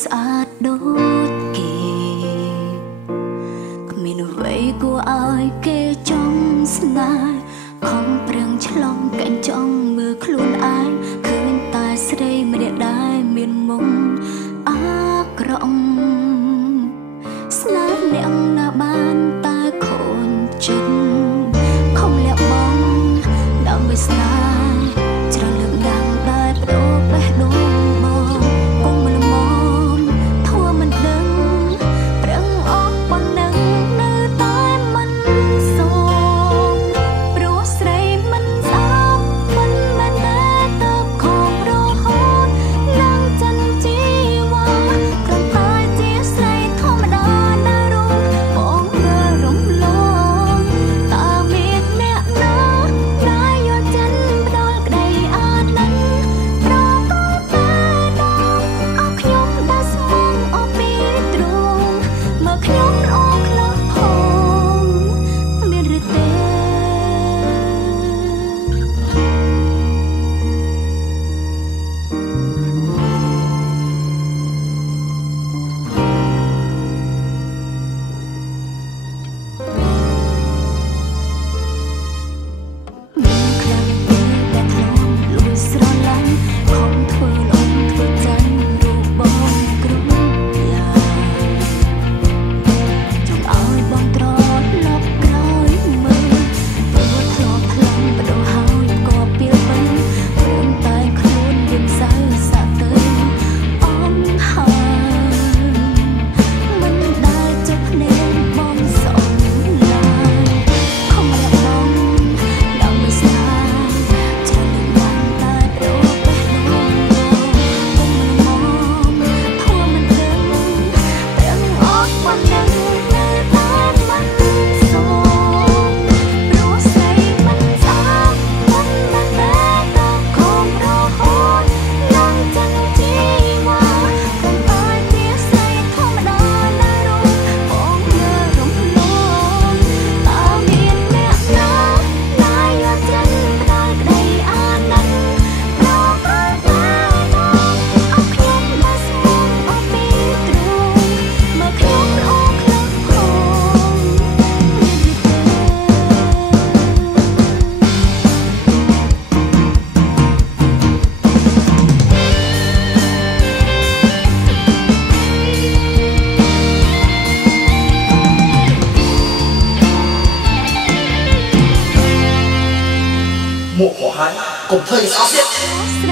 ស្អាតដូចគេគ្មានអ្វីគួរឲ្យគេចង់ស្នេហ៍ខំប្រឹងឆ្លងកញ្ចង់មើលខ្លួនឯងឃើញតែស្រីម្នាក់ដែលមានមុខអាក្រក់ស្នេហ៍អ្នកណាបានតែខូចចិត្តខំលះបង់ដើម្បីស្នេហ៍ច្រើនលើកណាស់តែបដូរបេះដូងបងគង់មិនមមធួមិនដឹងប្រឹងអស់ប៉ុណ្ណឹងនៅតែមិនសូមព្រោះស្រីមិនស្អាតមិនមែនតែទៅខំរហូតឡើងចិនជីវ៉ាគ្រាន់តែជាស្រីធម្មតានៅរូបបងមើលរំលងតើមានអ្នកណាដែលយកចិនផ្ដល់ក្ដីអាណិនប្រកបតែដងអស់ខ្ញុំដែលស្មងអស់ពីទ្រូងមើលខ្ញុំល្អខ្លះផងមានឬទេមានខ្លាំងទេតែធ្លាប់លួចស្រឡាញ់ខំធ្វើល្អធ្វើចាញ់រូបបងគ្រប់យ៉ាងចង់ឲ្យបងត្រឡប់ក្រោយមើលព្រោះធ្លាប់ថ្លង់បដូរហើយក៏ពីលវិញរឿងតែខ្លួនយើងសៅសាក់ទៅអងហើយមិនដែលចុះភ្នែកបងសងឡើយខំលះបង់ដើម្បីស្នេហ៍ច្រើនលើកណាស់តែបដូរបេះដូងបងគង់មិនមមធួមិនដឹងប្រឹងអស់ប៉ុណ្ណឹងនៅតែមិនសូមព្រោះស្រីមិនស្អាតមិនមែនតែទៅខំរហូតឡើងចិនជីវ៉ាគ្រាន់តែជាស្រីធម្មតានៅរូបបងមើលរំលងតើមានអ្នកណាដែលយកចិនផ្ដល់ក្ដីអាណិនប្រកបតែដងអស់ខ្ញុំដែលស្មងអស់ពីទ្រូងមើលខ្ញុំល្អខ្លះផងមានឬទេមួកខោហើយកុំធ្វើស្អប់ទៀត ស្រី